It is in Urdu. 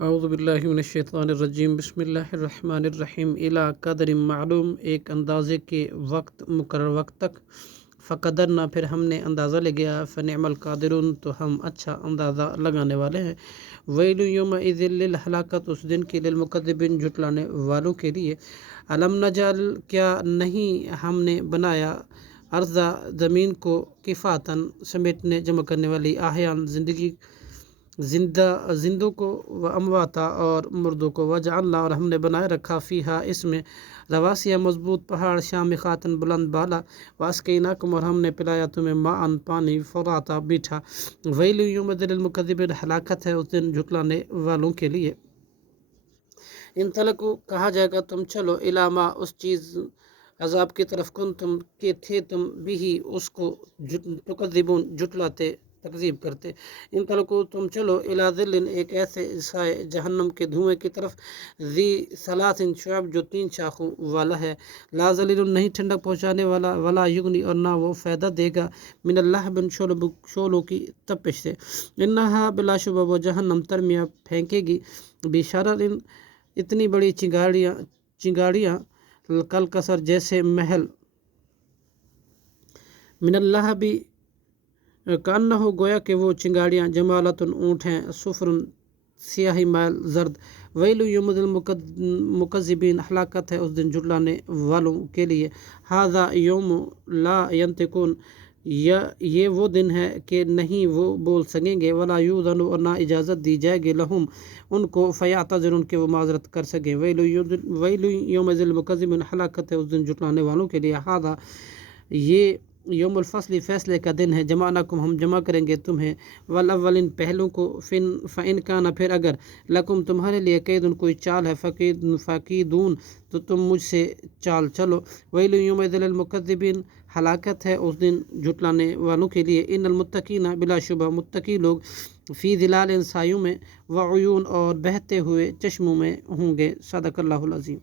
اعوذ باللہ من الشیطان الرجیم، بسم اللہ الرحمن الرحیم۔ الی قدر معلوم، ایک اندازے کے وقت، مقرر وقت تک۔ فقدرنا، پھر ہم نے اندازہ لگایا۔ فنعم القادرون، تو ہم اچھا اندازہ لگانے والے ہیں۔ ویل یومئذ للہلاکت، اس دن کی، للمکذبین، جھٹلانے والوں کے لیے۔ الم نجعل، کیا نہیں ہم نے بنایا، ارضا، زمین کو، کفاتن، سمیٹنے، جمع کرنے والی، احیان، زندوں کو، و امواتا، اور مردوں کو، وجعلنا، اور ہم نے بنائے رکھا، فیہا، اس میں، رواسیہ، مضبوط پہاڑ، شامخاتن، بلند بالا، واسقیناکم، اور ہم نے پلایا تمہیں، ماءً، پانی، فراتا، میٹھا۔ ویل یومئذ للمکذبین، ہلاکت ہے اس دن جھٹلانے والوں کے لیے۔ انطلقوا، کہا جائے گا تم چلو، الی ما، اس چیز، عذاب کی طرف، کنتم، کہ تھے تم، بھی، اس کو، تکذبون، جھٹلاتے، تکذیب کرتے۔ انطلقوا، تم چلو، الی ظل، ایک ایسے سائے، جہنم کے دھوئیں کی طرف، ذی ثلاث شعب، جو 3 شاخوں والا ہے، لا ظلیل، نہیں ٹھنڈک پہنچانے والا، ولا یغنی، اور نہ وہ فائدہ دے گا، من اللہب، شعلوں کی تپش سے۔ انہا، بلا شبہ وہ جہنم، ترمیہ، پھینکے گی، بشرر، اتنی بڑی چنگاڑیاں، کل کثر، جیسے محل، من اللہب، کانہ، گویا کہ وہ چنگاڑیاں، جمالت، اونٹ ہیں، صفر، سیاہی مائل، زرد۔ ویل یومئذ للمکذبین، ہلاکت ہے اس دن جھٹلانے والوں کے لیے۔ ھذا یوم لا ینطقون، یہ وہ دن ہے کہ نہیں وہ بول سکیں گے، ولا یؤذن، اور نہ اجازت دی جائے گی، لہم، ان کو، فیعتذرون، کہ وہ معذرت کر سکیں۔ ویل یومئذ للمکذبین، ہلاکت ہے اس دن جھٹلانے والوں کے لیے۔ ھذا، یہ، یوم الفصل، فیصلے کا دن ہے، جمعناکم، ہم جمع کریں گے تمہیں، والاولین، پہلوں کو، فإن کان، پھر اگر، لکم، تمہارے لیے، کید، کوئی چال ہے، فکیدون، تو تم مجھ سے چال چلو۔ ویل یومئذ للمکذبین، ہلاکت ہے اس دن جھٹلانے والوں کے لیے۔ ان المتقین، بلا شبہ متقی لوگ، فی ظلال، سایوں میں، وعیون، اور بہتے ہوئے چشموں میں ہوں گے۔ صدق اللہ العظیم۔